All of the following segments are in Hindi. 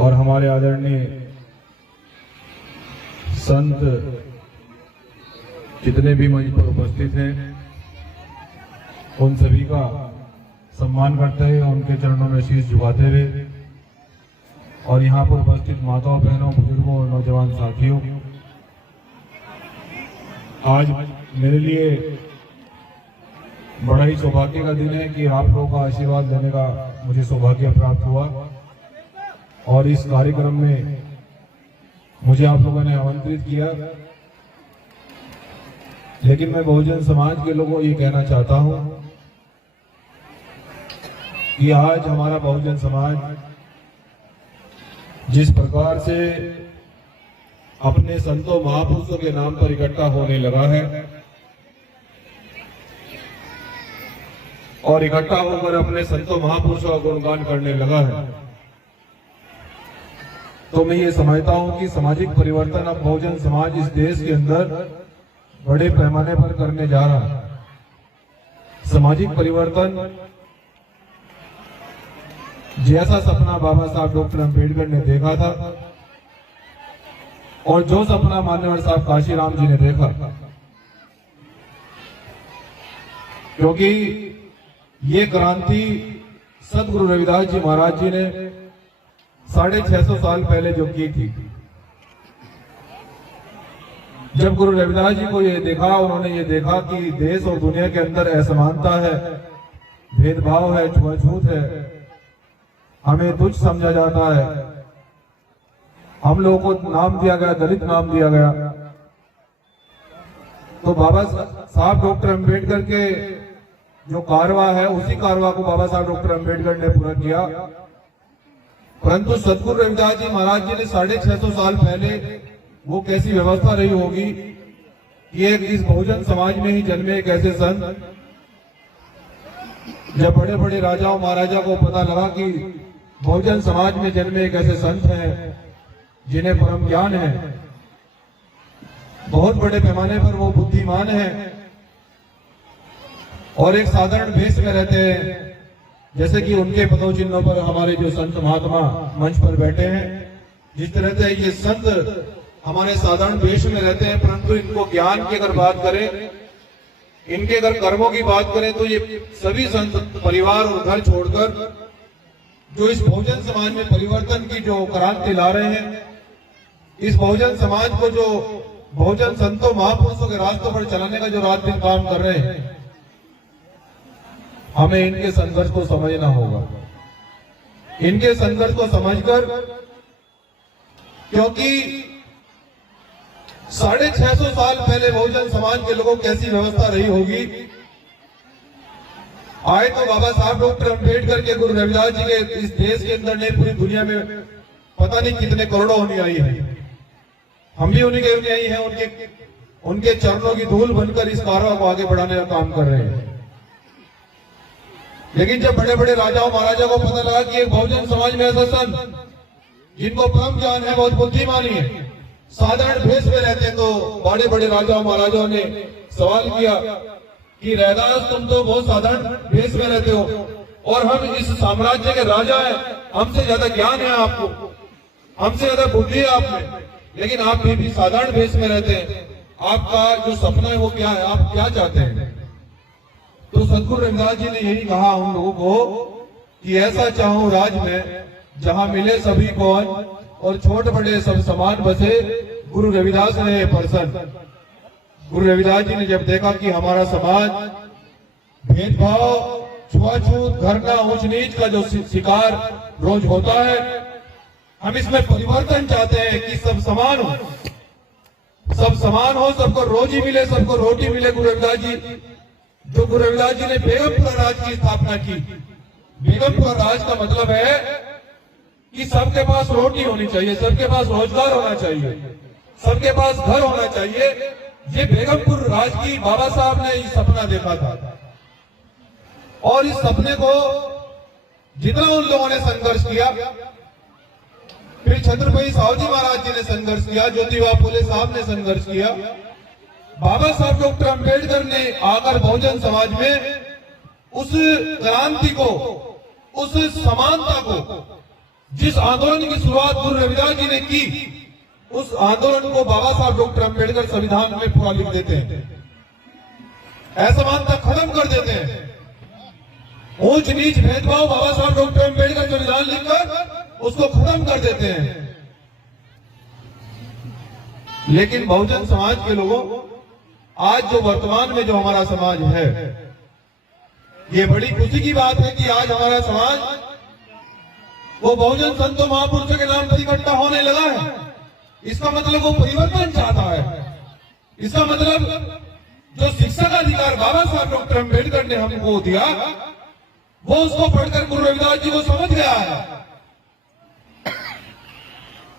और हमारे आदरणीय संत जितने भी मंच पर उपस्थित हैं उन सभी का सम्मान करते हुए उनके चरणों में शीश झुकाते हुए और यहाँ पर उपस्थित माताओं, बहनों, बुजुर्गों और नौजवान साथियों, आज मेरे लिए बड़ा ही सौभाग्य का दिन है कि आप लोगों का आशीर्वाद लेने का मुझे सौभाग्य प्राप्त हुआ। और इस कार्यक्रम में मुझे आप लोगों ने आमंत्रित किया, लेकिन मैं बहुजन समाज के लोगों को ये कहना चाहता हूं कि आज हमारा बहुजन समाज जिस प्रकार से अपने संतों महापुरुषों के नाम पर इकट्ठा होने लगा है और इकट्ठा होकर अपने संतों महापुरुषों का गुणगान करने लगा है, तो मैं ये समझता हूं कि सामाजिक परिवर्तन अब बहुजन समाज इस देश के अंदर बड़े पैमाने पर करने जा रहा है। सामाजिक परिवर्तन जैसा सपना बाबा साहब डॉक्टर अम्बेडकर ने देखा था और जो सपना मान्यवर साहब काशीराम जी ने देखा, क्योंकि ये क्रांति सदगुरु रविदास जी महाराज जी ने 650 साल पहले जो की थी। जब गुरु रविदास जी को ये देखा, उन्होंने ये देखा कि देश और दुनिया के अंदर असमानता है, भेदभाव है, छुआछूत है, हमें तुच्छ समझा जाता है, हम लोगों को नाम दिया गया, दलित नाम दिया गया। तो बाबा साहब डॉक्टर अम्बेडकर के जो कारवा है, उसी कारवा को बाबा साहब डॉक्टर अम्बेडकर ने पूरा किया। परंतु सदगुरु रविदास जी महाराज जी ने 650 साल पहले वो कैसी व्यवस्था रही होगी, ये इस बहुजन समाज में ही जन्मे एक ऐसे संत, जब बड़े बड़े राजाओं महाराजा को पता लगा कि बहुजन समाज में जन्मे एक ऐसे संत हैं जिन्हें परम ज्ञान है, बहुत बड़े पैमाने पर वो बुद्धिमान है और एक साधारण भेष में रहते हैं, जैसे कि उनके पदों चिन्हों पर हमारे जो संत महात्मा मंच पर बैठे हैं, जिस तरह से ये संत हमारे साधारण भेष में रहते हैं, परंतु इनको ज्ञान की अगर बात करें, इनके अगर कर्मों की बात करें, तो ये सभी संत परिवार और घर छोड़कर जो इस बहुजन समाज में परिवर्तन की जो क्रांति ला रहे हैं, इस बहुजन समाज को जो बहुजन संतों महापुरुषों के रास्तों पर चलाने का जो रात दिन काम कर रहे हैं, हमें इनके संघर्ष को समझना होगा। इनके संघर्ष को समझकर, क्योंकि 650 साल पहले बहुजन समाज के लोगों की कैसी व्यवस्था रही होगी, आए तो बाबा साहब डॉक्टर अम्बेडकर के, गुरु रविदास जी के इस देश के अंदर नहीं, पूरी दुनिया में पता नहीं कितने करोड़ों अनुयायी हैं। हम भी उन्हीं के अनुयायी हैं, उनके चरणों की धूल बनकर इस कारवा को आगे बढ़ाने का काम कर रहे हैं। लेकिन जब बड़े बड़े राजाओं महाराजा को पता लगा कि एक बहुजन समाज में ऐसा संत जिनको परम ज्ञान है, बहुत बुद्धिमानी है, साधारण भेष में रहते हैं, तो बड़े बड़े राजाओं महाराजाओं ने सवाल किया कि रैदास, तुम तो बहुत साधारण भेष में रहते हो और हम इस साम्राज्य के राजा हैं, हमसे ज्यादा ज्ञान है आपको, हमसे ज्यादा बुद्धि है आप में, लेकिन आप भी साधारण भेष में रहते हैं, आपका जो सपना है वो क्या है, आप क्या चाहते हैं? तो सदगुरु रविदास जी ने यही कहा हम लोगों को कि ऐसा चाहूं राज में जहां मिले सभी को और छोटे बड़े सब समान बसे, गुरु रविदास ने प्रसन्न। गुरु रविदास जी ने जब देखा कि हमारा समाज भेदभाव, छुआछूत, घरना, ऊंच नीच का जो शिकार रोज होता है, हम इसमें परिवर्तन चाहते हैं कि सब समान हो, सब समान हो, सबको रोजी मिले, सबको रोटी मिले। गुरु रविदास जी, जो गुरु रविदास जी ने बेगमपुरा राज की स्थापना की, बेगमपुरा राज का मतलब है कि सबके पास रोटी होनी चाहिए, सबके पास रोजगार होना चाहिए, सबके पास घर होना चाहिए। ये बेगमपुर राज की बाबा साहब ने ये सपना देखा था और इस सपने को जितना उन लोगों ने संघर्ष किया, फिर छत्रपति साहूजी महाराज जी ने संघर्ष किया, ज्योतिबा फुले साहब ने संघर्ष किया, बाबा साहब डॉक्टर अम्बेडकर ने आकर बहुजन समाज में उस क्रांति को, उस समानता को जिस आंदोलन की शुरुआत गुरु रविदास जी ने की, उस आंदोलन को बाबा साहब डॉक्टर अम्बेडकर संविधान में पूरा लिख देते हैं, असमानता खत्म कर देते हैं, ऊंच नीच भेदभाव बाबा साहब डॉक्टर अम्बेडकर संविधान लिखकर उसको खत्म कर देते हैं। लेकिन बहुजन समाज के लोगों, आज जो वर्तमान में जो हमारा समाज है, ये बड़ी खुशी की बात है कि आज हमारा समाज वो बहुजन संतों महापुरुषों के नाम पर इकट्ठा होने लगा है। इसका मतलब वो परिवर्तन चाहता है। इसका मतलब जो शिक्षा का अधिकार बाबा साहब डॉक्टर अम्बेडकर ने हमको दिया, वो उसको पढ़कर गुरु रविदास जी को समझ गया है।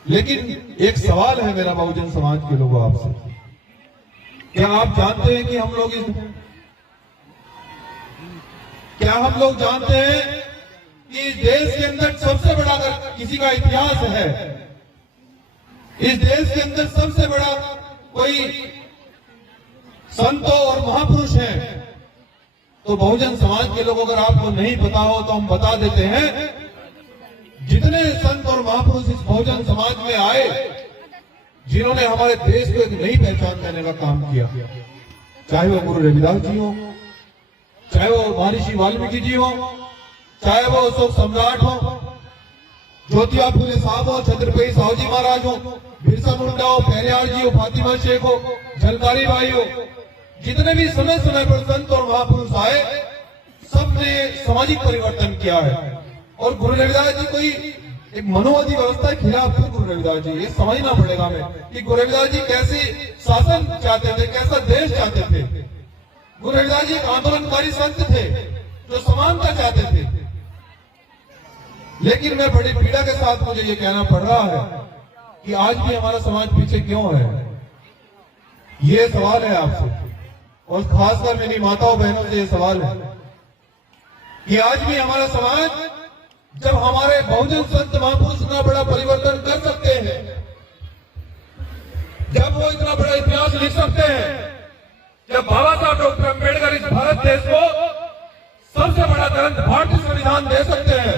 लेकिन एक सवाल है मेरा बहुजन समाज के लोगों आपसे, क्या आप जानते हैं कि हम लोग जानते हैं कि इस देश के अंदर सबसे बड़ा अगर किसी का इतिहास है, इस देश के अंदर सबसे बड़ा कोई संतों और महापुरुष हैं, तो बहुजन समाज के लोग, अगर आपको नहीं पता हो तो हम बता देते हैं। जितने संत और महापुरुष इस बहुजन समाज में आए, जिन्होंने हमारे देश को एक नई पहचान देने का काम किया, चाहे वो गुरु रविदास जी हो, चाहे वो महर्षि वाल्मीकि जी हो, चाहे वो अशोक सम्राट हो, ज्योतिबा फुले साहब हो, छत्रपति साहू जी महाराज हो, बिरसा मुंडा हो, पेरियार जी हो, फातिमा शेख हो, झलकारी बाई हो, जितने भी समय समय पर संत और महापुरुष आए, सबने सामाजिक परिवर्तन किया है। और गुरु रविदास जी कोई एक मनोवादी व्यवस्था के खिलाफ थे। गुरु रविदास जी, ये समझना पड़ेगा हमें कि गुरु रविदास जी कैसे शासन चाहते थे, कैसा देश चाहते थे। गुरु रविदास जी एक आंदोलनकारी संत थे जो समानता चाहते थे। लेकिन मैं बड़ी पीड़ा के साथ मुझे ये कहना पड़ रहा है कि आज भी हमारा समाज पीछे क्यों है। ये सवाल है आपसे, और खासकर मेरी माताओं बहनों से ये सवाल है कि आज भी हमारा समाज, जब हमारे बहुजन संत महापुरुष इतना बड़ा परिवर्तन कर सकते हैं, जब वो इतना बड़ा इतिहास लिख सकते हैं, जब बाबा साहब डॉक्टर अम्बेडकर इस भारत देश को सबसे बड़ा ग्रंथ भारतीय संविधान दे सकते हैं,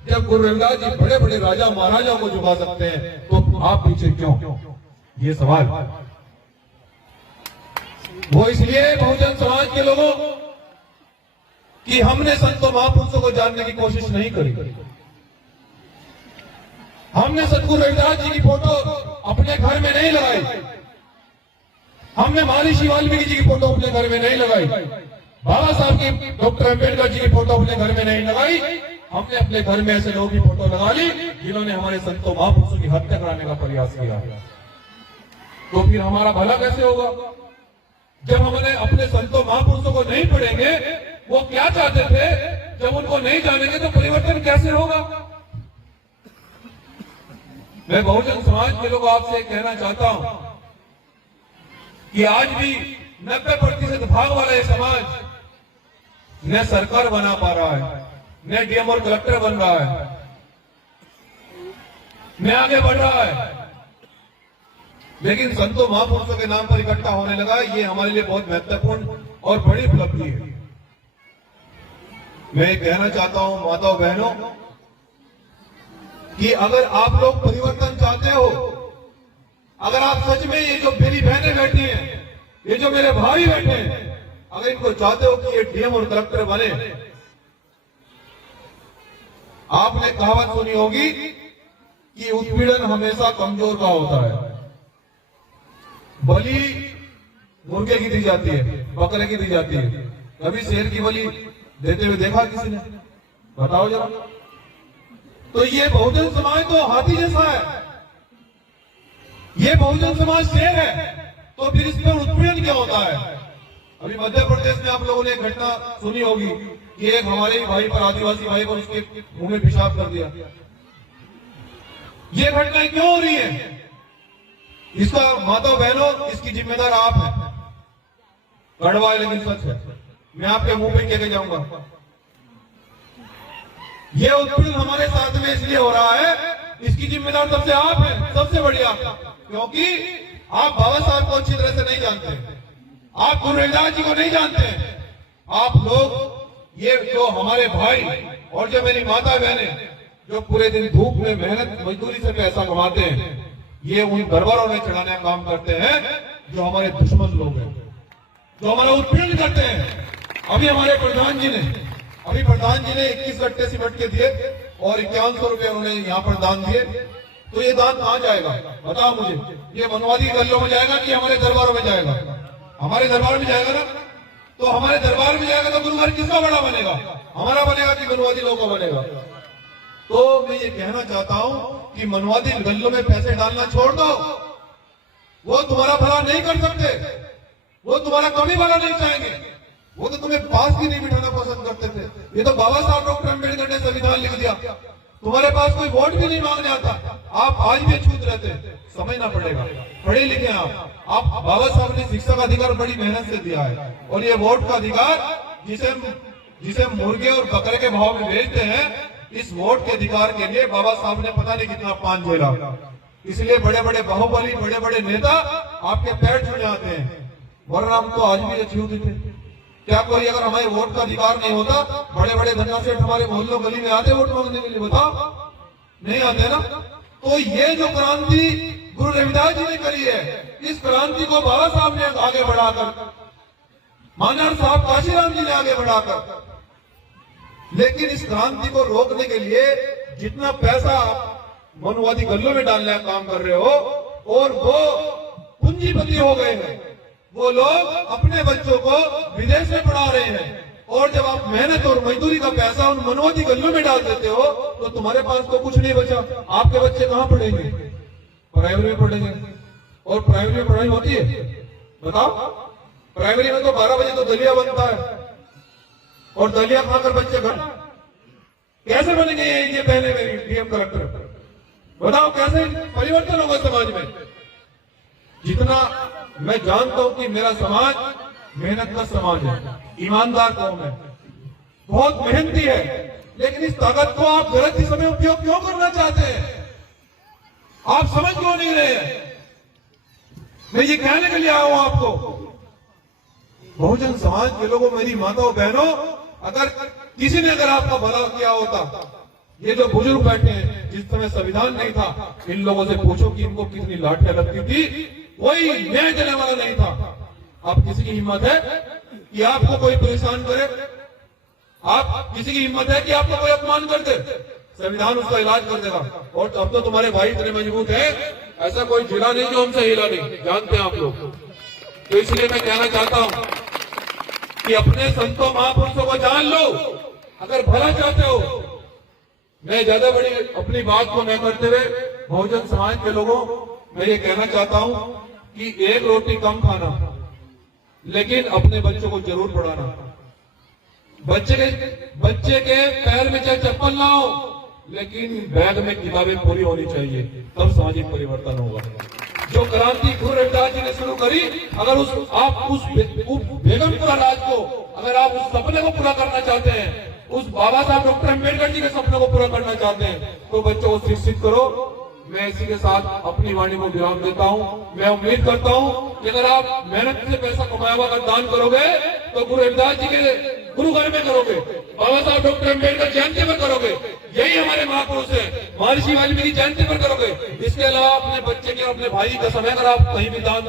जब गुरु रविदास जी बड़े बड़े राजा महाराजाओं को झुका सकते हैं, तो आप पीछे क्यों? ये सवाल। वो इसलिए बहुजन समाज के लोगों कि हमने संतों महापुरुषों को जानने की कोशिश नहीं करी। हमने सतगुरु रविदास जी की फोटो अपने घर में नहीं लगाई, हमने महर्षि वाल्मीकि जी की फोटो अपने घर में नहीं लगाई, बाबा साहब की डॉक्टर अम्बेडकर जी की फोटो अपने घर में नहीं लगाई। हमने अपने घर में ऐसे लोगों की फोटो लगा ली जिन्होंने हमारे संतों महापुरुषों की हत्या कराने का प्रयास किया। तो फिर हमारा भला कैसे होगा? जब हमने अपने संतों महापुरुषों को नहीं पढ़ेंगे, वो क्या चाहते थे, जब उनको नहीं जानेंगे तो परिवर्तन कैसे होगा? मैं बहुजन समाज के लोग आपसे कहना चाहता हूं कि आज भी 90% भाग वाला ये समाज न सरकार बना पा रहा है, न डीएम और कलेक्टर बन रहा है, न आगे बढ़ रहा है, लेकिन संतों महापुरुषों के नाम पर इकट्ठा होने लगा। ये हमारे लिए बहुत महत्वपूर्ण और बड़ी उपलब्धि है। मैं कहना चाहता हूं माताओं बहनों कि अगर आप लोग परिवर्तन चाहते हो, अगर आप सच में ये जो मेरी बहनें बैठी हैं, ये जो मेरे भाई बैठे हैं, अगर इनको चाहते हो कि ये डीएम और कलेक्टर बने, आपने कहावत सुनी होगी कि उत्पीड़न हमेशा कमजोर का होता है। बलि मुर्गे की दी जाती है, बकरे की दी जाती है, कभी शेर की बलि देते हुए देखा किसी ने? बताओ जरा। तो ये बहुजन समाज तो हाथी जैसा है, ये बहुजन समाज शेर है, तो फिर इस पर उत्पीड़न क्या होता है? अभी मध्य प्रदेश में आप लोगों ने एक घटना सुनी होगी कि एक हमारे भाई पर, आदिवासी भाई पर, उसके मुंह में पेशाब कर दिया। ये घटनाएं क्यों हो रही है? इसका माता बहनों, इसकी जिम्मेदार आप हैं। कड़वा है लेकिन सच है, मैं आपके मुंह पे कह के जाऊंगा। ये उत्पीड़न हमारे साथ में इसलिए हो रहा है, इसकी जिम्मेदार सबसे आप हैं, सबसे बढ़िया, क्योंकि आप बाबा साहब को अच्छी तरह से नहीं जानते, आप गुरु रविदास जी को नहीं जानते। आप लोग, ये जो हमारे भाई और जो मेरी माता बहनें, जो पूरे दिन धूप में मेहनत मजदूरी से पैसा कमाते हैं, ये उन दरबारों में चढ़ाने का काम करते हैं जो हमारे दुश्मन लोग हैं, जो हमारा उत्पीड़न करते हैं। अभी हमारे प्रधान जी ने 21 गट्टे सीमेंट के दिए और 5100 रुपए उन्होंने यहाँ पर दान दिए। तो ये दान कहाँ जाएगा बताओ मुझे? ये मनवादी गल्लों में जाएगा कि हमारे दरबारों में जाएगा? हमारे दरबार में जाएगा ना। तो हमारे दरबार में जाएगा तो गुरु घर किसका बड़ा बनेगा? हमारा बनेगा कि मनवादी लोगों का बनेगा? तो मैं ये कहना चाहता हूं कि मनवादी गल्लों में पैसे डालना छोड़ दो। वो तुम्हारा भला नहीं कर सकते, वो तुम्हारा कभी भला नहीं चाहेंगे, वो तो तुम्हें पास भी नहीं बिठाना पसंद करते थे। ये तो बाबा साहब डॉक्टर अम्बेडकर ने संविधान लिख दिया, तुम्हारे पास कोई वोट भी नहीं मांगने आता, आप आज भी छूत रहते। समझना पड़ेगा, पढ़े लिखे आप बाबा साहब ने शिक्षा का अधिकार बड़ी मेहनत से दिया है, और ये वोट का अधिकार जिसे मुर्गे और बकरे के भाव में बेचते हैं, इस वोट के अधिकार के लिए बाबा साहब ने पता नहीं कितना पान झेला। इसलिए बड़े बड़े बाहुबली, बड़े बड़े नेता आपके पैर छू जाते हैं, वरना हम तो आज भी छूत थे। क्या कोई अगर हमारे वोट का अधिकार नहीं होता, बड़े बड़े धन्ना सेठ हमारे मोहल्लों गली में आते वोट मांगने के लिए? बताओ, नहीं आते ना। तो ये जो क्रांति गुरु रविदास जी ने करी है, इस क्रांति को बाबा साहब ने आगे बढ़ाकर, मानर साहब काशीराम जी ने आगे बढ़ाकर, लेकिन इस क्रांति को रोकने के लिए जितना पैसा मनवादी गल्लों में डालने का काम कर रहे हो, और वो पूंजीपति हो गए हैं, वो लोग अपने बच्चों को विदेश में पढ़ा रहे हैं, और जब आप मेहनत और मजदूरी का पैसा उन मनवादी गल्लों में डाल देते हो तो तुम्हारे पास तो कुछ नहीं बचा। आपके बच्चे कहां पढ़ेंगे? प्राइमरी में पढ़ेंगे। और प्राइमरी में पढ़ाई होती है? बताओ, प्राइमरी में तो 12 बजे तो दलिया बनता है, और दलिया खाकर बच्चे घर कैसे बनेंगे? ये पहले मेरी डीएम कलेक्टर बताओ, कैसे परिवर्तन होगा समाज में? जितना मैं जानता हूं कि मेरा समाज मेहनत का समाज है, ईमानदार कौम है, बहुत मेहनती है, लेकिन इस ताकत को आप गलत दिशा में उपयोग क्यों करना चाहते हैं? आप समझ क्यों नहीं रहे हैं? मैं ये कहने के लिए आया हूं आपको, बहुजन समाज के लोगों, मेरी माताओं बहनों, अगर किसी ने अगर आपका भला किया होता, ये जो बुजुर्ग बैठे हैं, जिस समय संविधान नहीं था, इन लोगों से पूछो कि इनको कितनी लाठियां लगती थी, कोई न्याय देने वाला नहीं था। अब किसी की हिम्मत है कि आपको कोई परेशान करे? आप किसी की हिम्मत है कि आपको कोई अपमान कर दे? संविधान उसका इलाज कर देगा। और अब तो तुम्हारे भाई इतने मजबूत है, ऐसा कोई जिला नहीं जो हमसे हिला नहीं, जानते हैं आप लोग। तो इसलिए मैं कहना चाहता हूं कि अपने संतों महापुरुषों को जान लो, अगर भला चाहते हो। मैं ज्यादा बड़ी अपनी बात को न करते हुए बहुजन समाज के लोगों, मैं ये कहना चाहता हूं कि एक रोटी कम खाना, लेकिन अपने बच्चों को जरूर पढ़ाना। बच्चे के पैर में चाहे चप्पल ना हो, लेकिन बैग में किताबें पूरी होनी चाहिए, तब सामाजिक परिवर्तन होगा। जो क्रांति गुरु रविदास जी ने शुरू करी, अगर आप उस बेगमपुरा राज को, अगर आप उस सपने को पूरा करना चाहते हैं, उस बाबा साहब डॉक्टर अम्बेडकर जी के सपने को पूरा करना चाहते हैं, तो बच्चों को शिक्षित करो। मैं इसी के साथ अपनी वाणी को विराम देता हूं। मैं उम्मीद करता हूं कि अगर आप मेहनत से पैसा कमाया हुआ का दान करोगे तो गुरु रविदास जी के गुरु घर में करोगे, बाबा साहब डॉक्टर अम्बेडकर जयंती पर करोगे, यही हमारे महापुरुष है, महर्षि वाल्मीकि जयंती पर करोगे। इसके अलावा अपने बच्चे के, अपने भाई का समय अगर आप कहीं भी दान